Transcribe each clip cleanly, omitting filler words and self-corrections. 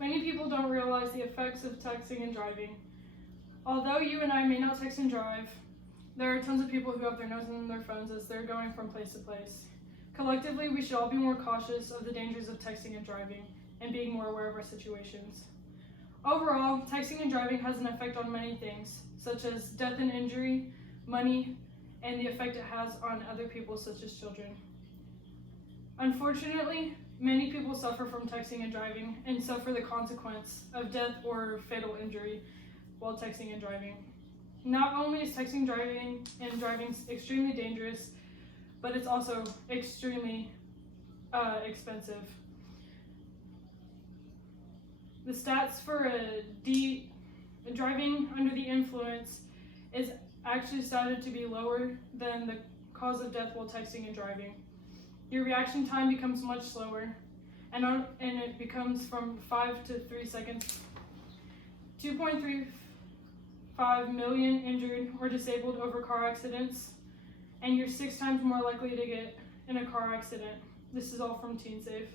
Many people don't realize the effects of texting and driving. Although you and I may not text and drive, there are tons of people who have their noses in their phones as they're going from place to place. Collectively, we should all be more cautious of the dangers of texting and driving and being more aware of our situations. Overall, texting and driving has an effect on many things, such as death and injury, money, and the effect it has on other people, such as children. Unfortunately, many people suffer from texting and driving and suffer the consequence of death or fatal injury while texting and driving. Not only is texting, driving, and driving extremely dangerous, but it's also extremely expensive. The stats for driving under the influence is actually started to be lower than the cause of death while texting and driving. Your reaction time becomes much slower, and it becomes from 5 to 3 seconds. 2.35 million injured or disabled over car accidents, and you're 6 times more likely to get in a car accident. This is all from TeenSafe.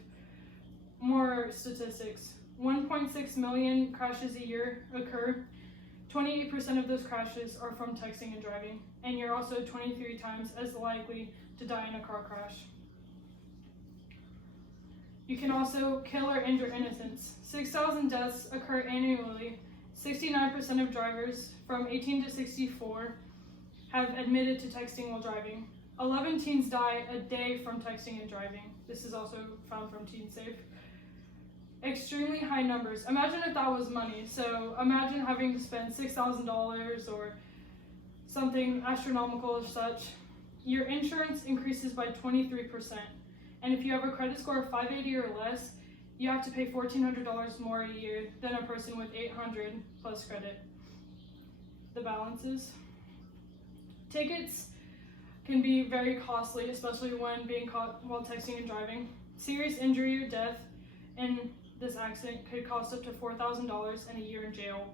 More statistics. 1.6 million crashes a year occur. 28% of those crashes are from texting and driving, and you're also 23 times as likely to die in a car crash. You can also kill or injure innocents. 6,000 deaths occur annually. 69% of drivers from 18 to 64 have admitted to texting while driving. 11 teens die a day from texting and driving. This is also found from TeenSafe. Extremely high numbers. Imagine if that was money. So imagine having to spend $6,000 or something astronomical as such. Your insurance increases by 23%. And if you have a credit score of 580 or less, you have to pay $1,400 more a year than a person with 800 plus credit. The balances. Tickets can be very costly, especially when being caught while texting and driving. Serious injury or death in this accident could cost up to $4,000 and a year in jail.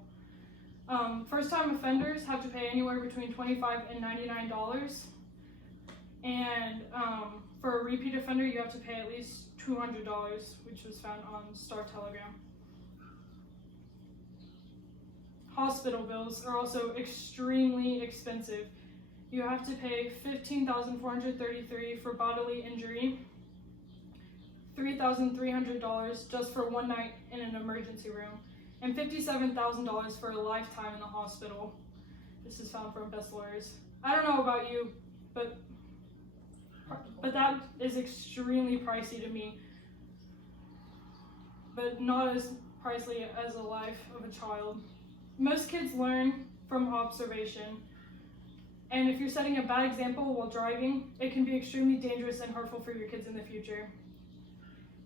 First-time offenders have to pay anywhere between $25 and $99. And for a repeat offender, you have to pay at least $200, which was found on Star Telegram. Hospital bills are also extremely expensive. You have to pay $15,433 for bodily injury, $3,300 just for one night in an emergency room, and $57,000 for a lifetime in the hospital. This is found from Best Lawyers. I don't know about you, but that is extremely pricey to me, but not as pricey as the life of a child. Most kids learn from observation, and if you're setting a bad example while driving, it can be extremely dangerous and hurtful for your kids in the future.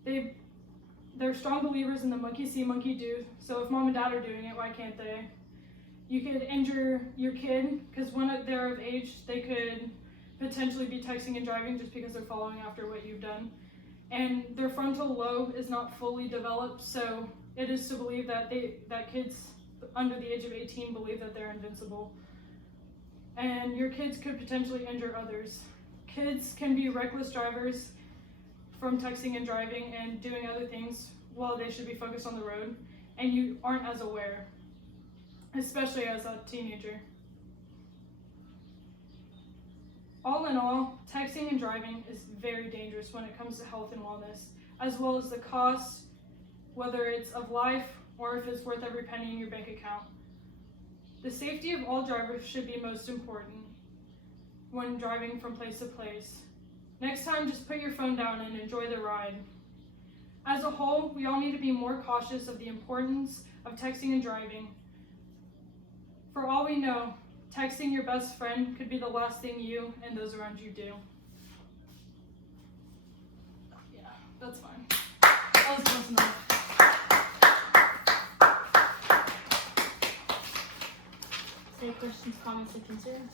They're strong believers in the monkey see, monkey do, so if mom and dad are doing it, why can't they? You could injure your kid, because when they're of age, they could potentially be texting and driving just because they're following after what you've done. And their frontal lobe is not fully developed, so it is to believe that kids under the age of 18 believe that they're invincible. And your kids could potentially injure others. Kids can be reckless drivers from texting and driving and doing other things while they should be focused on the road, and you aren't as aware, especially as a teenager. All in all, texting and driving is very dangerous when it comes to health and wellness, as well as the cost, whether it's of life or if it's worth every penny in your bank account. The safety of all drivers should be most important when driving from place to place. Next time, just put your phone down and enjoy the ride. As a whole, we all need to be more cautious of the importance of texting and driving. For all we know, texting your best friend could be the last thing you and those around you do. Yeah, that's fine. That was close enough. Any questions, comments, or concerns?